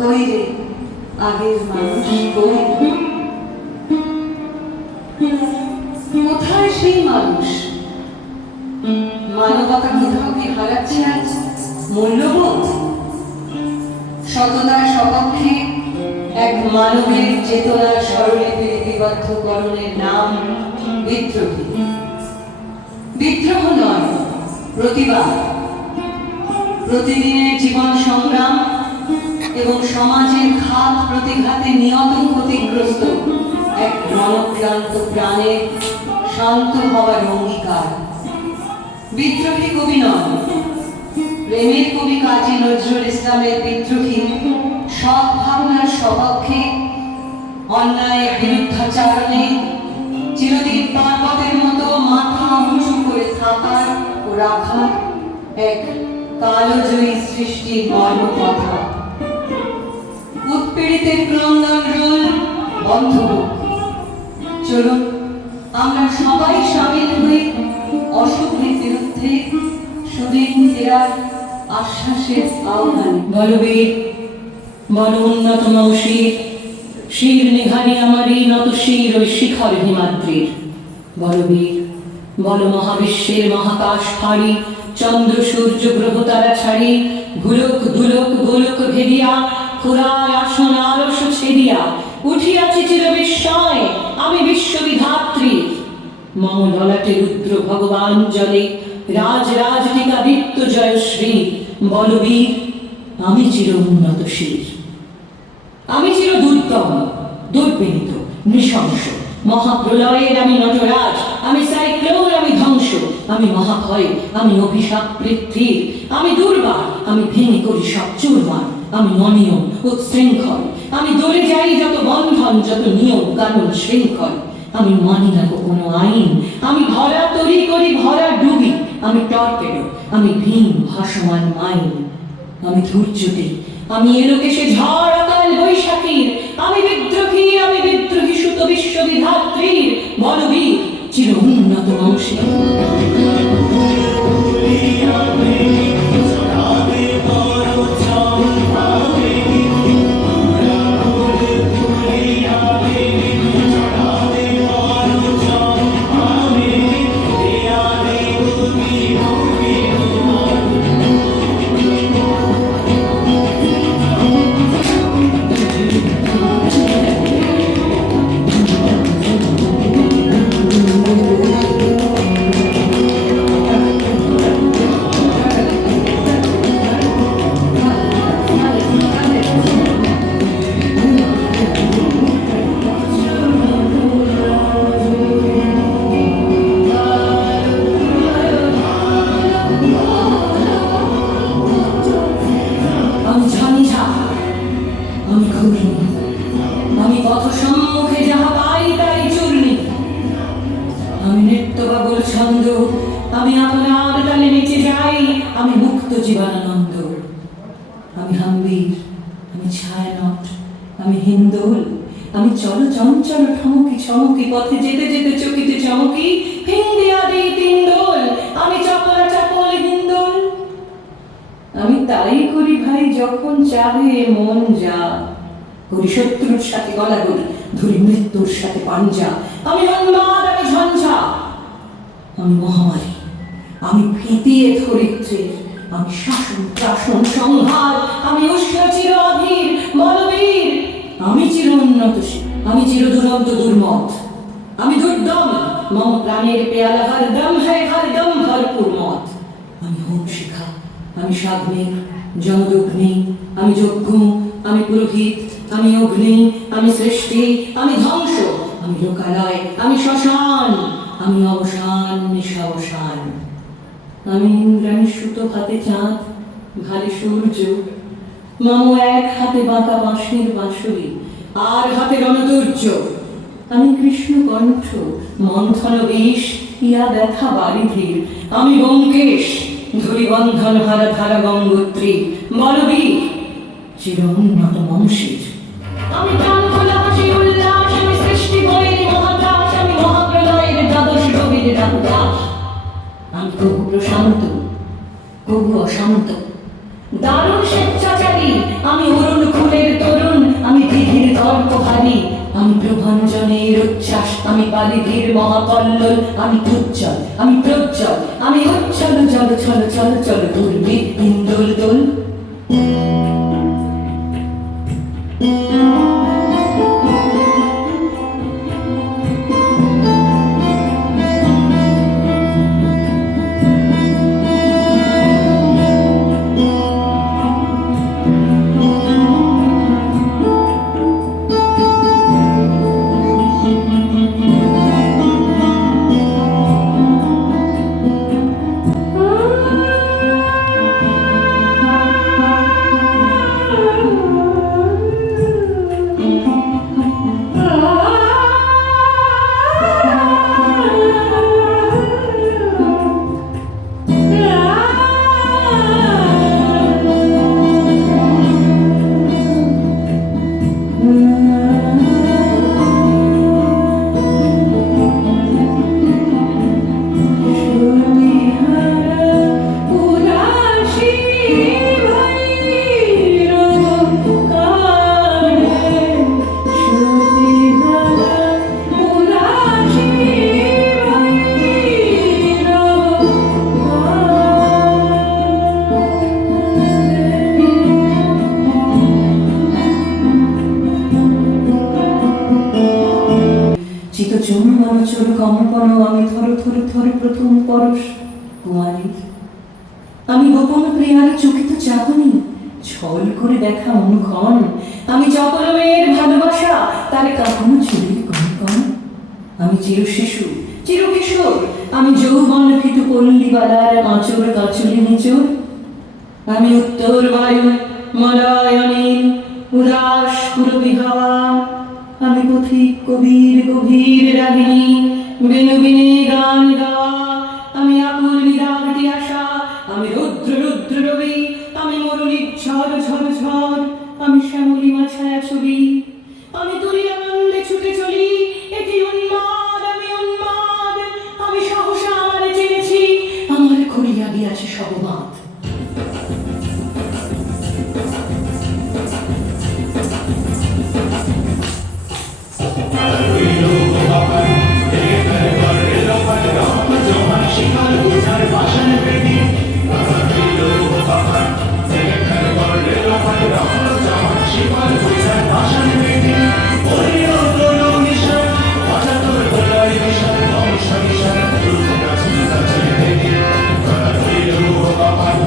কই রে আগের মানুষ, কই কোথায় সেই মানুষ? মানবতা কোথাও কি হারাচ্ছে আজ মূল্যবোধ? সততার সপক্ষে এক মানবের চেতনার স্বরলিপি লিপিবদ্ধকরণের নাম বিদ্রোহী। বিদ্রোহ নয়, প্রতিবাদ। প্রতিদিনের জীবন সংগ্রাম এবং সমাজের ঘাত প্রতিঘাতে নিয়ত ক্ষতিগ্রস্ত এক রণক্লান্ত প্রাণে শান্ত হওয়ার অঙ্গীকার। বিদ্রোহী কবি নন, প্রেমের কবি কাজী নজরুল ইসলামের বিদ্রোহী সৎ ভাবনার সপক্ষে, অন্যায়ের বিরুদ্ধাচারণে চিরদিন পর্বতের মতো মাথা উঁচু করে থাকার ও রাখার এক কালজয়ী সৃষ্টির মর্মকথা। উৎপীড়িতের ক্রন্দন রোল বন্ধ হোক। চলুন আমরা সবাই সামিল হই অশুভের বিরুদ্ধে সুদিন ফেরার আশ্বাসের আহ্বান। বলবীর বল উন্নত মৌশির, শির নিঘানি আমারই নত শির ওই শিখর হিমাদ্রির। বলবীর বল মহাবিশ্বের মহাকাশ ফাড়ি, চন্দ্র সূর্য গ্রহ তারা ছাড়ি, ভুলক ধুলক গোলক ভেদিয়া, খুরার আসন আলস ছেদিয়া উঠিয়াছি চির বিস্ময় আমি বিশ্ববিধাত্রী। মম ললাটে রুদ্র ভগবান জলে রাজ রাজ টিকাদিত্য জয়শ্রী। বলবীর আমি চির উন্নত শির, আমি চির দুর্দম দুর্বিনীত নৃশংস। মহাপ্রলয়ের আমি নটরাজ, আমি সাইক্লোন, আমি ধ্বংস, আমি মহাভয়, আমি অভিশাপ পৃথ্বীর, আমি দুর্বার, আমি ভেঙে করি সব চুরমার, আমি অনিয়ম উচ্ছৃঙ্খল, আমি দলে যাই যত বন্ধন যত নিয়ম কানুন শৃঙ্খল। আমি মানি না কোনো আইন, আমি ভরা তরি করি ভরা ডুবি, আমি টর্পেডো, আমি ভীম ভাসমান মাইন। আমি ধূর্যটি, আমি এলোকেশে ঝড় অকাল বৈশাখীর, আমি বিদ্রোহী সুত বিশ্ববিধাত্রীর। বলবীর চির উন্নত বংশী। আমি আপনার তালে নেচে যাই, আমি মুক্ত জীবনানন্দ। আমি হাম্বির, আমি ছায়ানট, আমি হিন্দোল, আমি চল চঞ্চল ঠমকি ছমকি, পথে যেতে যেতে চকিতে চমকি, হিন্দিয়া দি তিনদোল, আমি চপলা চপল হিন্দোল। আমি তাই করি ভাই যখন চাহে মন যা, করি শত্রুর সাথে গলাগলি, ধরি মৃত্যুর সাথে পাঞ্জা। আমি উন্মাদ, আমি ঝঞ্ঝা, আমি মহামারী, আমি ভীতিয়ে ধরিত্রীর, আমি শাসন প্রাসন সংহার, আমি উষ্ণ চির অধীর বলবীর, আমি চির উন্নতশীল, আমি চির দুরন্ত দুর্মত, আমি দুর্দম, মম প্রাণের পেয়ালা হরদম হ্যায় হরদম ভরপুর মত। আমি হোম শিখা, আমি সাগ্নিক জমদগ্নি, আমি যজ্ঞ, আমি পুরোহিত, আমি অগ্নি, আমি সৃষ্টি, আমি ধ্বংস, আমি লোকালয়, আমি শ্মশান, আমি অবসান নিঃসাবসান। আমি ইন্দ্রাণী সুতো হাতে চাঁদ, ভালে সূর্য, মামু এক হাতে বাঁকা বাঁশির বাঁশুরি, আর হাতে রণতুর্য। আমি কৃষ্ণ কণ্ঠ, মন্থন বিষ, ইয়া ব্যথা বারিধির, আমি ব্যোমকেশ, ধরি বন্ধন হারা ধারা গঙ্গোত্রী, বলবীর, চিরোন্নত মনশীর। আমি প্রাণ খোলা হাসি উল্লাস, আমি সৃষ্টি বয়ের মহাকাশ, আমি মহাপ্রলয়ের দ্বাদশ রবির রামদাস। আমি কবু প্রশান্ত, কবু অশান্ত, দারুণ স্বেচ্ছাচারী, আমি অরুণ ফুলের তরুণ, আমি দিঘির তর্কহারী, আমি প্রভঞ্জনের উচ্ছ্বাস, আমি বালিধির মহাকল্লোল, আমি উজ্জ্বল, আমি প্রজ্জ্বল, আমি উচ্ছল জল ছল চল চল দুর্বিদ ইন্দোল দোল। চিতচুম্বনচর কম্পন, আমি থর থর থর প্রথম পরশ কুমারীর। আমি গোপন প্রিয়ার চকিত চাহনি, ছল করে দেখা অনুক্ষণ, আমি চপলমের ভালোবাসা, তার কাঁপানো চুরির কনকন। আমি চির শিশু, চির কিশোর, আমি যৌবন ভীত পল্লীবালার আঁচড় কাঁচুলি নিচুর। আমি উত্তর বায়ু, মলয় অনিল, উদাস পুরবী হাওয়া, আমি পথিক কবির গভীর রাগিনী, বিনু বিনে গান গাওয়া। আমি আকুল বিরাগটি আশা, আমি রুদ্র রুদ্র রবি, আমি মরুলির ঝড় ঝড় ঝড়, আমি শ্যামলিমা ছায়া ছবি। আমি তুলি আনন্দে ছুটে চলি, এটি উন্মাদ, আমি উন্মাদ, আমি সহসা আমারে চিনেছি, আমার খুলিয়া গিয়াছে সবমাত। Bye.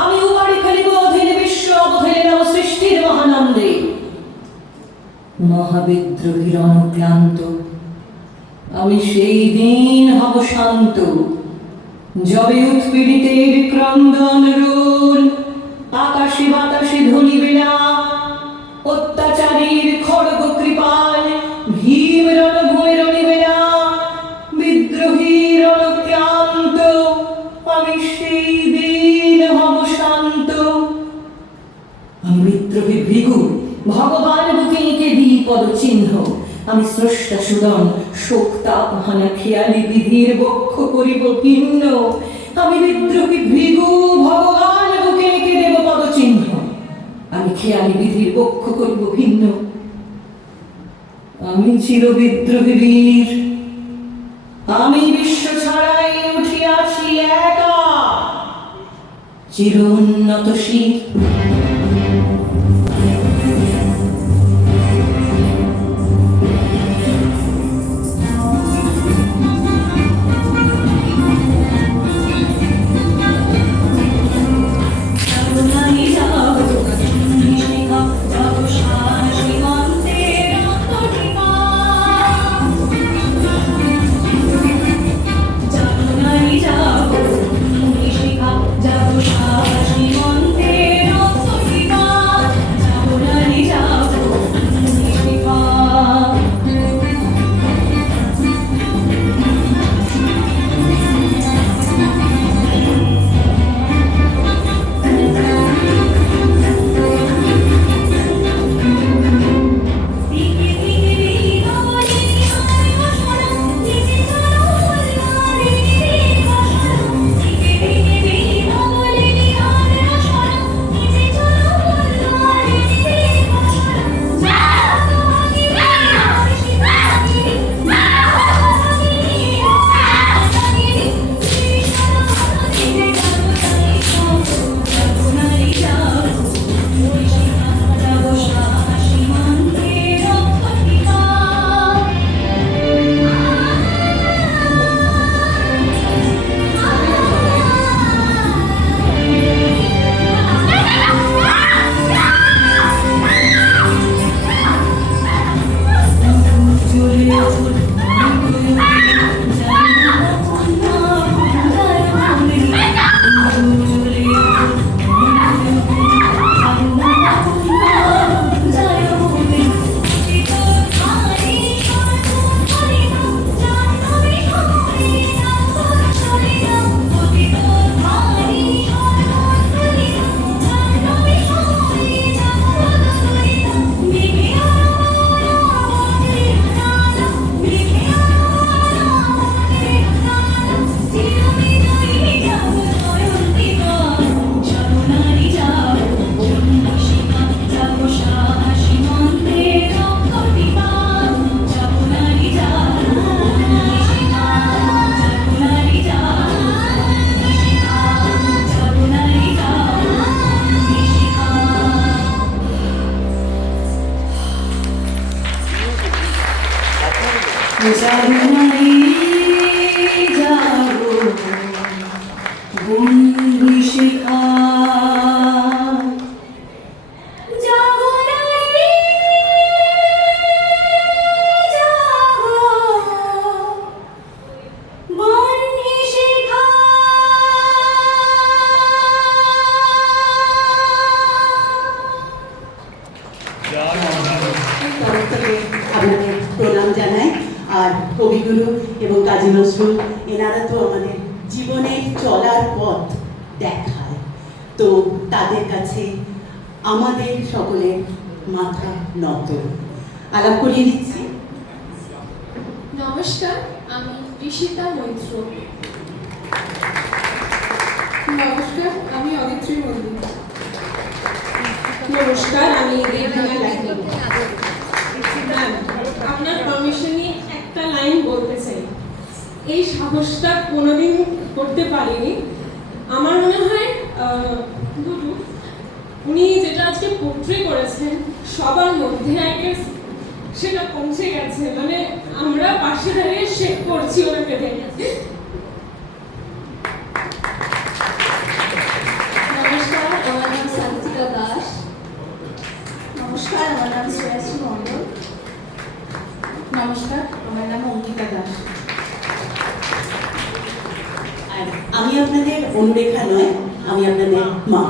আমি উপাড়ি ফেলিব অধীন বিশ্ব অবধেলে নব সৃষ্টির মহানন্দে। মহাবিদ্রোহীর অনুক্লান্ত আমি সেই দিন হব শান্ত, যবে উৎপীড়িতের ক্রন্দন রোল আকাশে বাতাসে ধনিবে না, অত্যাচারীর খড়গ কৃপাল ভীম রণভূমে রণিবে না। বিদ্রোহীর অনুক্লান্ত আমি সেই দিন হব শান্ত। আমি বিদ্রোহী ভৃগু ভগবান বুকে এঁকে দিই পদচিহ্ন, আমি স্রষ্টা সুদন শোক তাপহানা খেয়ালি বিধির বক্ষ করিব ভিন্ন। আমি বিদ্রোহী ভৃগু ভগবান বুকে এঁকে দেব পদচিহ্ন, আমি খেয়ালি বিধির বক্ষ করিব ভিন্ন। আমি চির বিদ্রোহী বীর, আমি বিশ্ব ছাড়াই উঠিয়াছি একা, চির উন্নত শির। আপনাদের প্রণাম জানাই। আর কবিগুরু এবং কাজী নজরুল এনারা তো আমাদের জীবনের চলার পথ দেখায়, তো তাদের কাছে আমাদের সকলের মাথা নত। আলাপ করিয়ে দিচ্ছি। নমস্কার, আমি ঋষিতা মৈত্র। নমস্কার, আমি অদিত্রী মন্দির। নমস্কার, আমি রেখানা লাহিড়ী। ম্যাম, আপনার পারমিশনে একটা লাইন বলতে চাই। এই সাহসটা কোনোদিন করতে পারিনি। আমার মনে হয় দুটো উনি যেটা আজকে পোট্রি করেছেন সবার মধ্যে আগে সেটা পৌঁছে গেছে, মানে আমরা পাশে দাঁড়িয়ে শেক করছি ওনাকে দেখে। নমস্কার। আপনাদের মা।